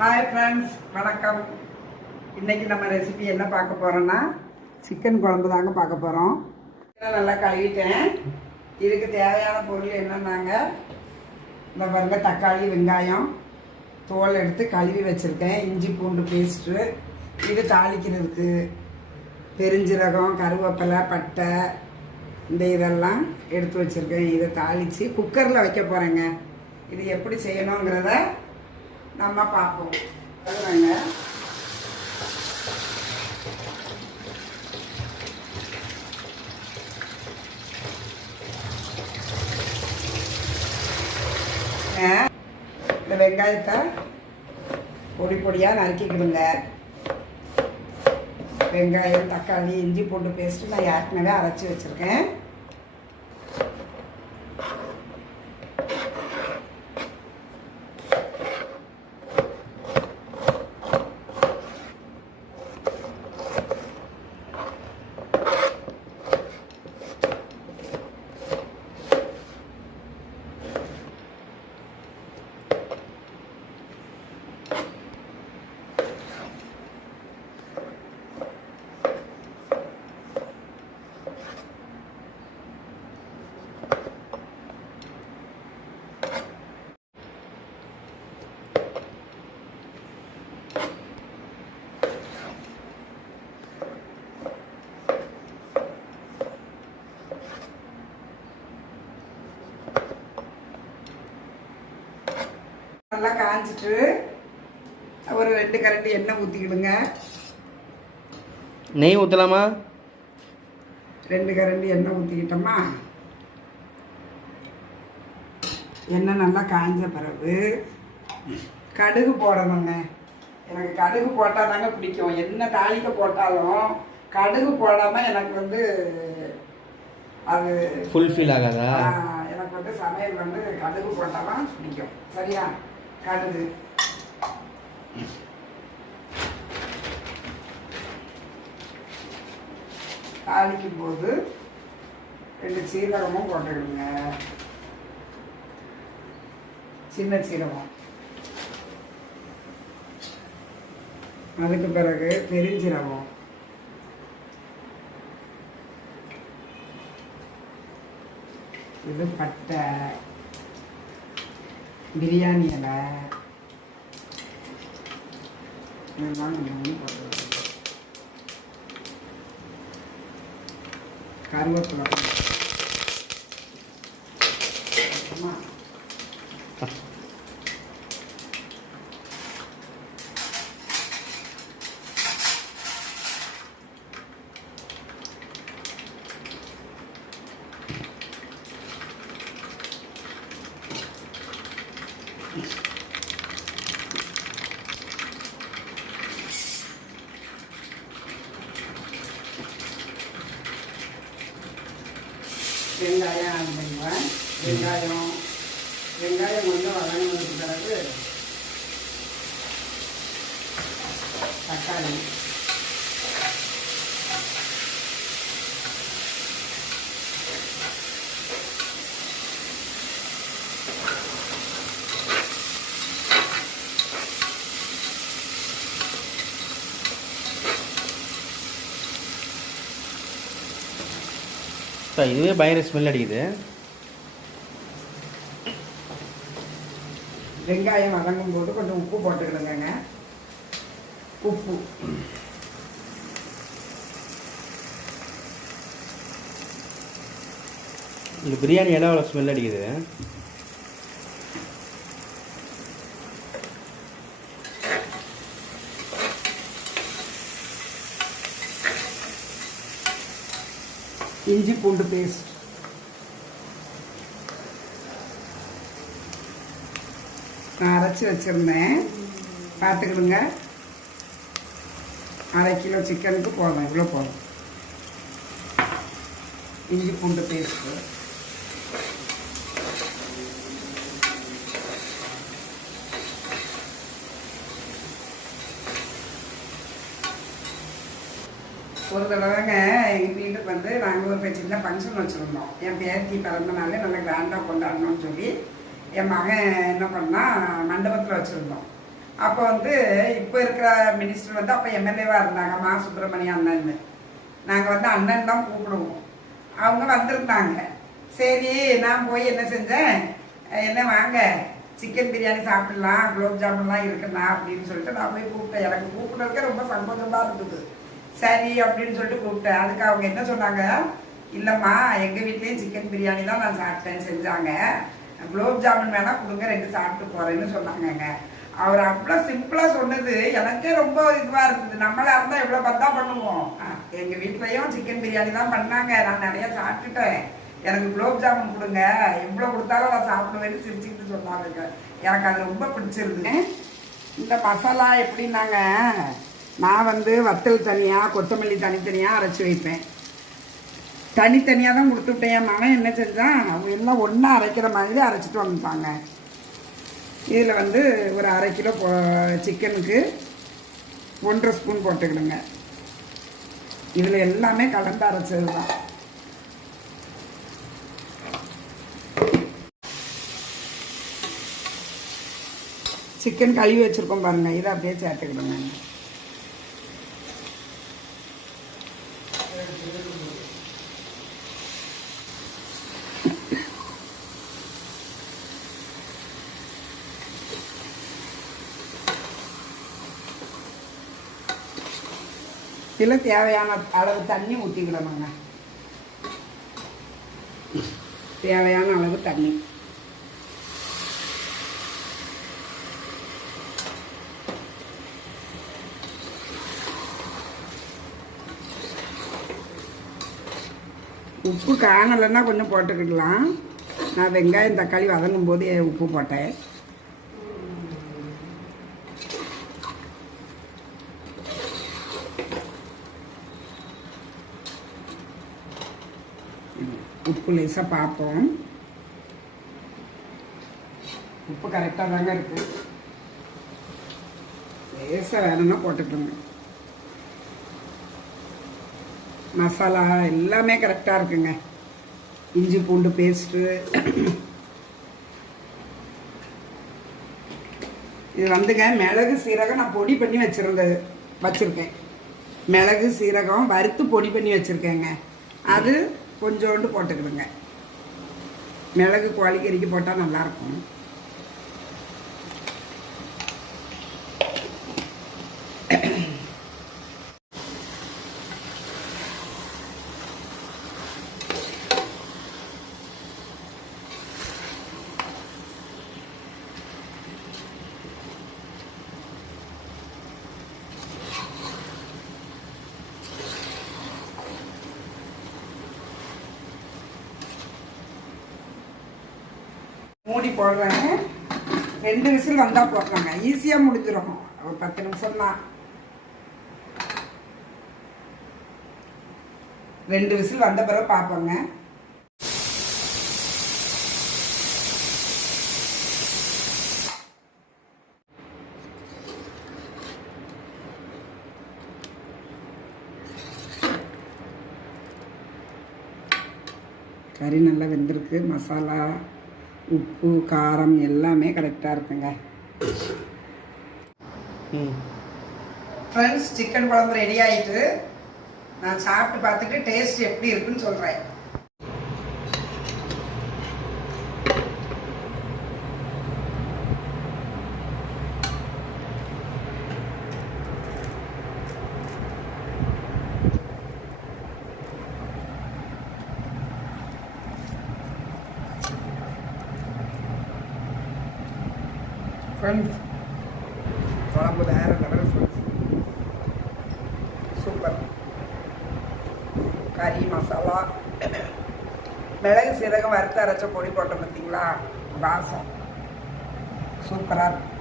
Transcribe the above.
Hi friends வணக்கம். இன்றைக்கி நம்ம ரெசிபி என்ன பார்க்க போகிறோன்னா சிக்கன் குழம்பு தாங்க பார்க்க போகிறோம் நல்லா கழுவிட்டேன். இதுக்கு தேவையான பொருள் என்னன்னாங்க? இந்த பாருங்க தக்காளி வெங்காயம் தோல் எடுத்து கழுவி வச்சுருக்கேன். இஞ்சி பூண்டு பேஸ்ட்டு இது தாளிக்கிறதுக்கு பெருஞ்சீரகம் கருவேப்பிலை பட்டை இந்த இதெல்லாம் எடுத்து வச்சுருக்கேன். இதை தாளித்து குக்கரில் வைக்க போகிறேங்க இது எப்படி செய்யணுங்கிறத நம்ம பார்ப்போம். இந்த வெங்காயத்தை பொடி பொடியாக நறுக்கிக்கிடுங்க. வெங்காயம் தக்காளி இஞ்சி பூண்டு பேஸ்ட்டு நான் ஏற்கனவே அரைச்சி வச்சுருக்கேன். நல்லா காஞ்சிட்டு ஒரு ரெண்டு கரண்டி எண்ணெய் ஊற்றிக்கிடுங்க நெய் ஊற்றலாமா ரெண்டு கரண்டி எண்ணெய் ஊற்றிக்கிட்டோமா எண்ணெய் நல்லா காஞ்ச பிறகு கடுகு போடணுங்க. எனக்கு கடுகு போட்டால் தாங்க பிடிக்கும். என்ன தாளிக்க போட்டாலும் கடுகு போடாமல் எனக்கு வந்து அது ஃபுல்ஃபில் ஆகாதா? எனக்கு வந்து சமையல் வந்து கடுகு போட்டால் தான் பிடிக்கும். சரியா? கடுகு. தாளிக்கும் போது ரெண்டு சீரகமும் போட்டுக்கிடுங்க சின்ன சீரகம் அதுக்கு பிறகு பெருஞ்சீரகம் இது பட்டை. பிரியாணி இலை. இதெல்லாம் நம்ம போட்டுருக்கோம் கருவேப்பிலை. வெங்காயம் ஆட் பண்ணுவேன் வெங்காயம் வெங்காயம் கொஞ்சம் வதங்கினதுக்கு பிறகு தக்காளி. சார் இதுவே பயங்கர ஸ்மெல் அடிக்குது. வெங்காயம் வதங்கும் போது கொஞ்சம் உப்பு போட்டுக்கிடுங்க உப்பு. இந்த பிரியாணி இடம் அவ்வளோ ஸ்மெல் அடிக்குது. இஞ்சி பூண்டு பேஸ்ட் நான் அரைச்சி வச்சுருந்தேன். பார்த்துக்கிடுங்க. அரை கிலோ சிக்கனுக்கு போதும். இவ்வளோ போதும். இஞ்சி பூண்டு பேஸ்ட்டு. ஒரு தடவைங்க எங்கள் வீட்டுக்கு வந்து நாங்கள் ஒரு சின்ன ஃபங்க்ஷன் வச்சுருந்தோம். என் பேத்தி பிறந்த நாள் நல்லா கிராண்டாக கொண்டாடணும்னு சொல்லி. என் மகன் என்ன பண்ணால் மண்டபத்தில் வச்சுருந்தோம். அப்போ வந்து இப்போ இருக்கிற மினிஸ்டர் வந்து அப்போ எம்எல்ஏவாக இருந்தாங்க மா சுப்பிரமணிய அண்ணன் நாங்கள் வந்து அண்ணன் தான் கூப்பிடுவோம். அவங்க வந்திருந்தாங்க. சரி நான் போய் என்ன செஞ்சேன்? என்ன வாங்க? சிக்கன் பிரியாணி சாப்பிடலாம் குலோப் ஜாமுன்லாம் இருக்குண்ணா அப்படின்னு சொல்லிட்டு நான் போய் கூப்பிட்டேன். எனக்கு கூப்பிட்றதுக்கே ரொம்ப சந்தோஷமா இருந்தது. சரி அப்படின்னு சொல்லிட்டு கூப்பிட்டேன். அதுக்கு அவங்க என்ன சொன்னாங்க? இல்லைம்மா எங்கள் வீட்லேயும் சிக்கன் பிரியாணி தான் நான் சாப்பிட்டேன் செஞ்சாங்க. குலோப் ஜாமுன் வேணா கொடுங்க ரெண்டு சாப்பிட்டு போகிறேன்னு சொன்னாங்கங்க. அவர் அவ்வளோ சிம்பிளாக சொன்னது எனக்கே ரொம்ப இதுவாக இருந்தது. நம்மளா இருந்தால் எவ்வளோ பத்தா பண்ணுவோம். எங்கள் வீட்லேயும் சிக்கன் பிரியாணி தான் பண்ணாங்க. நான் நிறைய சாப்பிட்டுட்டேன். எனக்கு குலோப் ஜாமுன் கொடுங்க. எவ்வளோ கொடுத்தாலும் நான் சாப்பிடுவேன்னு சிரிச்சுக்கிட்டு சொன்னாங்க எனக்கு அது ரொம்ப பிடிச்சிருது. இந்த மசாலா எப்படின்னாங்க நான் வந்து வத்தல் தனியாக கொத்தமல்லி தனித்தனியாக அரைச்சி வைப்பேன். தனித்தனியாக தான் கொடுத்து விட்டேன் மகன் என்ன செஞ்சான் அவங்க எல்லாம் ஒன்றா அரைக்கிற மாதிரி அரைச்சிட்டு வந்துட்டாங்க. இதில் வந்து ஒரு அரை கிலோ போ சிக்கனுக்கு ஒன்றரை ஸ்பூன் போட்டுக்கிடுங்க. இதில் எல்லாமே கலந்து அரைச்சது தான் சிக்கன் கழுவி வச்சுருக்கோம் பாருங்கள் இதை அப்படியே சேர்த்துக்கிடுங்க. இதில் தேவையான அளவு தண்ணி ஊற்றிக்கிடணுங்க தேவையான அளவு தண்ணி. உப்பு காணலைன்னா கொஞ்சம் போட்டுக்கிடலாம். நான் வெங்காயம் தக்காளி வதங்கும் போது உப்பு போட்டேன். உப்பு லேசாக பார்ப்போம் உப்பு கரெக்டாக தாங்க இருக்கு. லேசாக வேணும்னா போட்டுக்கோங்க. மசாலா எல்லாமே கரெக்டாக இருக்குங்க. இஞ்சி பூண்டு பேஸ்ட்டு இது வந்துங்க மிளகு சீரகம் நான் பொடி பண்ணி வச்சுருந்தது வச்சுருக்கேன். மிளகு சீரகம் வறுத்து பொடி பண்ணி வச்சுருக்கேங்க. அது கொஞ்சோண்டு போட்டுக்கிடுங்க. மிளகு கோழிக்கறிக்கு போட்டால் நல்லாயிருக்கும் மூடி போடுறாங்க. ரெண்டு விசில் வந்தால் போடுறாங்க. ஈஸியாக முடிஞ்சிடும் ஒரு பத்து நிமிஷம் தான் ரெண்டு விசில் வந்த பிறகு பார்ப்போங்க கறி நல்லா வெந்திருக்கு. மசாலா. உப்பு காரம் எல்லாமே கரெக்டாக இருக்குங்க. ம். ஃப்ரெண்ட்ஸ் சிக்கன் குழம்பு ரெடி ஆயிட்டு நான் சாப்பிட்டு பார்த்துட்டு டேஸ்ட் எப்படி இருக்குன்னு சொல்கிறேன் ஃப்ரெண்ட்ஸ் குழம்பு வேற லெவல் ஃப்ரெண்ட்ஸ் சூப்பர் கறி மசாலா மிளகு சீரகம் வறுத்து அரைச்ச பொடி போட்டோம் பார்த்தீங்களா? வாசம். சூப்பராக இருக்கும்.